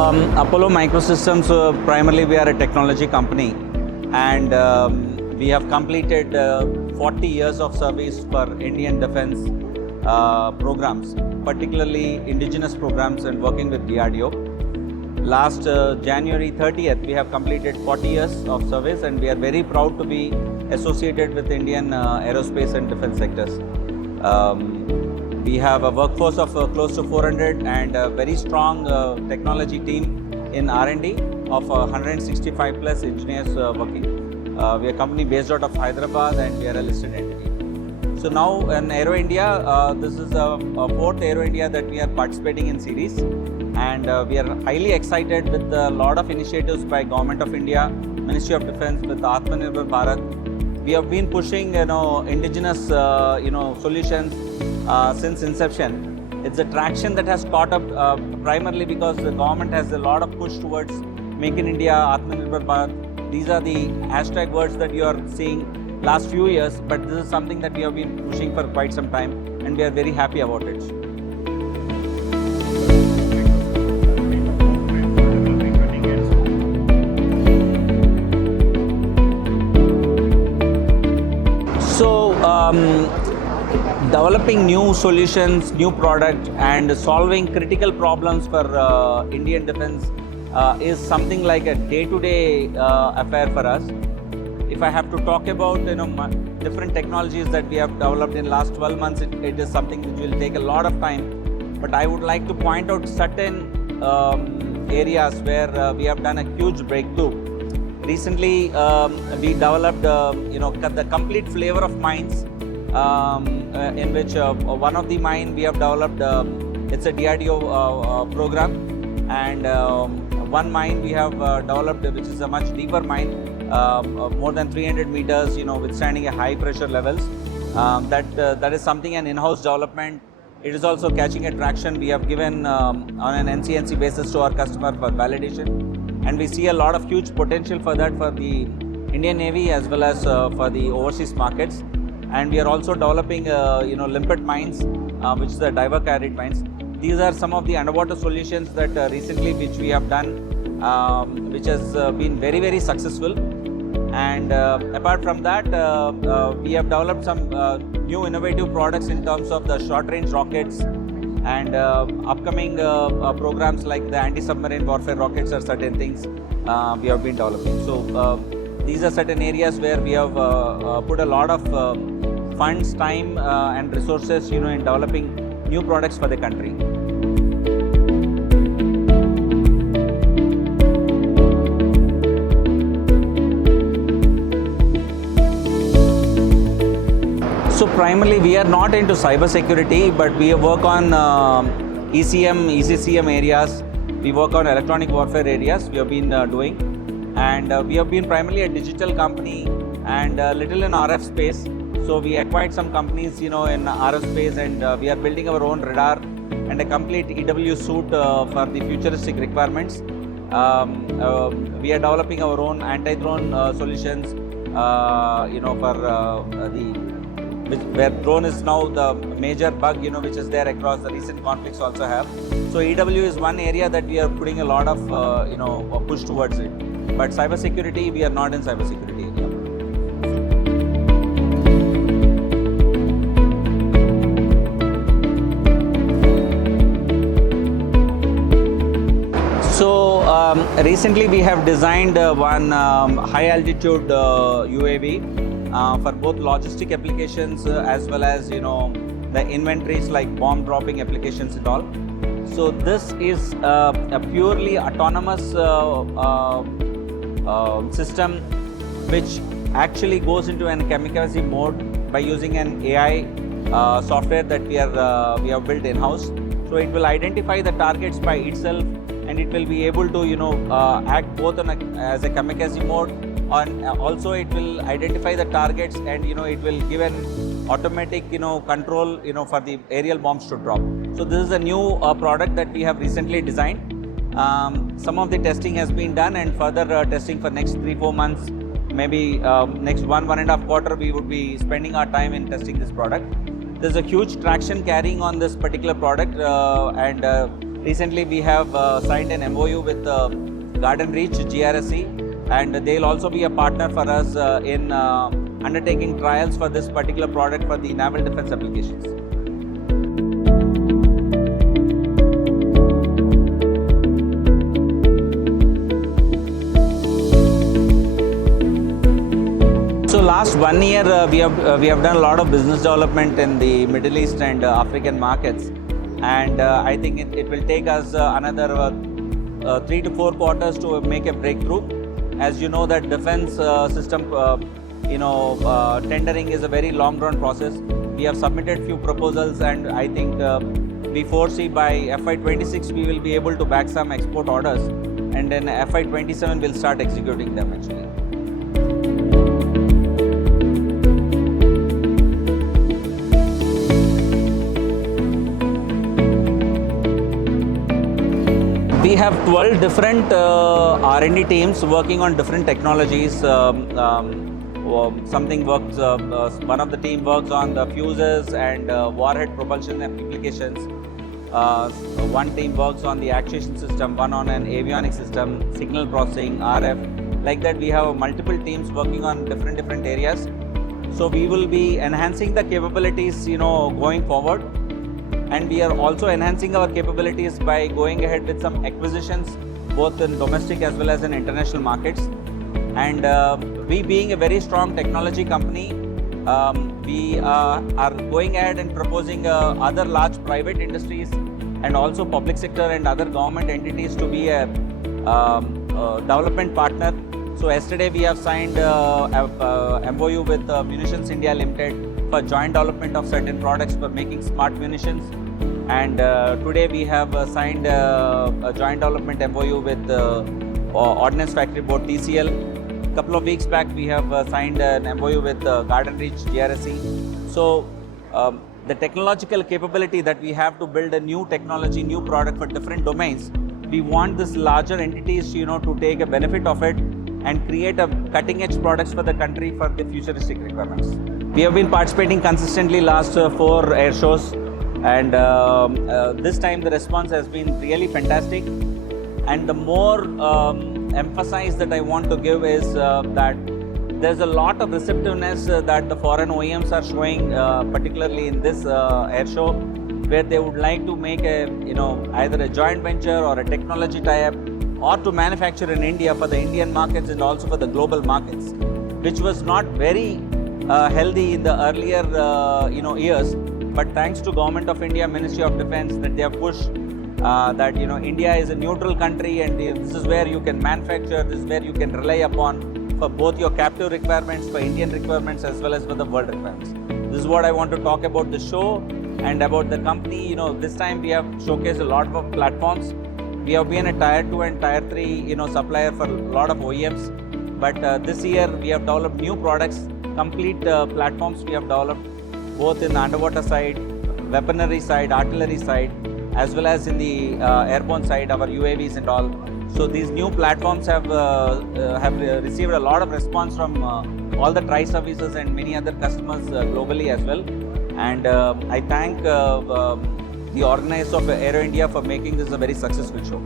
Apollo Microsystems, primarily we are a technology company, and we have completed 40 years of service for Indian defense programs, particularly indigenous programs and working with DRDO. Last January 30th, we have completed 40 years of service, and we are very proud to be associated with Indian aerospace and defense sectors. We have a workforce of close to 400 and a very strong technology team in R&D of 165 plus engineers working. We are a company based out of Hyderabad, and we are a listed entity. So now in Aero India, this is a fourth Aero India that we are participating in series, and we are highly excited with a lot of initiatives by Government of India, Ministry of Defence with Atmanirbhar Bharat. We have been pushing indigenous solutions since inception. It's a traction that has caught up primarily because the government has a lot of push towards Make in India, Atmanirbhar Bharat. These are the hashtag words that you are seeing last few years, but this is something that we have been pushing for quite some time, and we are very happy about it. So, developing new solutions, new product, and solving critical problems for Indian defense is something like a day-to-day affair for us. If I have to talk about different technologies that we have developed in last 12 months, it is something which will take a lot of time. But I would like to point out certain areas where we have done a huge breakthrough. Recently, we developed the complete flavor of mines, in which one of the mine we have developed, it's a DRDO program, and one mine we have developed which is a much deeper mine, more than 300 meters, withstanding a high pressure levels. That is something an in-house development. It is also catching a traction. We have given on an NCNC basis to our customer for validation, and we see a lot of huge potential for that for the Indian Navy as well as for the overseas markets. And we are also developing limpet mines, which is the diver carried mines. These are some of the underwater solutions that recently which we have done, which has been very, very successful. And apart from that, we have developed some new innovative products in terms of the short-range rockets, and upcoming programs like the anti-submarine warfare rockets are certain things we have been developing. So these are certain areas where we have put a lot of funds, time and resources in developing new products for the country. So primarily we are not into cyber security, but we work on ECM, ECCM areas. We work on electronic warfare areas we have been doing, and we have been primarily a digital company and a little in RF space. So we acquired some companies in RF space, and we are building our own radar and a complete EW suite for the futuristic requirements. We are developing our own anti-drone solutions for where drone is now the major bug which is there across the recent conflicts also have. So EW is one area that we are putting a lot of push towards it. But cyber security, we are not in cyber security area. So recently we have designed one high altitude UAV for both logistic applications as well as the inventories like bomb dropping applications and all. So this is a purely autonomous system which actually goes into an kamikaze mode by using an AI software that we have built in-house. So it will identify the targets by itself, and it will be able to act both as a kamikaze mode, and also it will identify the targets, and it will give an automatic control for the aerial bombs to drop. So this is a new product that we have recently designed. Some of the testing has been done, and further testing for next 3-4 months, maybe next 1.5 quarter, we would be spending our time in testing this product. There's a huge traction carrying on this particular product, and Recently, we have signed an MOU with Garden Reach GRSE, and they'll also be a partner for us in undertaking trials for this particular product for the naval defense applications. So last 1 year we have done a lot of business development in the Middle East and African markets, and I think it will take us another 3 to 4 quarters to make a breakthrough. As you know that defense system tendering is a very long run process. We have submitted few proposals, and I think we foresee by FY26 we will be able to back some export orders, and then FY27 we'll start executing them actually. We have 12 different R&D teams working on different technologies. One of the team works on the fuses and warhead propulsion applications. One team works on the actuation system, one on an avionics system, signal processing, RF. Like that, we have multiple teams working on different areas. So we will be enhancing the capabilities, going forward. And we are also enhancing our capabilities by going ahead with some acquisitions, both in domestic as well as in international markets. And we being a very strong technology company, we are going ahead and proposing other large private industries and also public sector and other government entities to be a development partner. So yesterday we have signed a MOU with Munitions India Limited for joint development of certain products for making smart munitions. And today we have signed a joint development MOU with Ordnance Factory Board TCL. A couple of weeks back we have signed an MOU with Garden Reach GRSE. So the technological capability that we have to build a new technology, new product for different domains, we want these larger entities to take a benefit of it and create a cutting edge products for the country for the futuristic requirements. We have been participating consistently last 4 air shows, and this time the response has been really fantastic. And the more emphasis that I want to give is that there's a lot of receptiveness that the foreign OEMs are showing, particularly in this air show, where they would like to make a either a joint venture or a technology tie-up, or to manufacture in India for the Indian markets and also for the global markets, which was not very healthy in the earlier years. But thanks to Government of India, Ministry of Defence, that they have pushed that India is a neutral country, and this is where you can manufacture, this is where you can rely upon for both your captive requirements, for Indian requirements as well as for the world requirements. This is what I want to talk about the show and about the company. This time we have showcased a lot of platforms. We have been a tier 2 and tier 3 supplier for a lot of OEMs, but this year we have developed new products, complete platforms we have developed both in the underwater side, weaponry side, artillery side, as well as in the airborne side, our UAVs and all. So these new platforms have received a lot of response from all the tri-services and many other customers globally as well. And I thank the organizers of Aero India for making this a very successful show.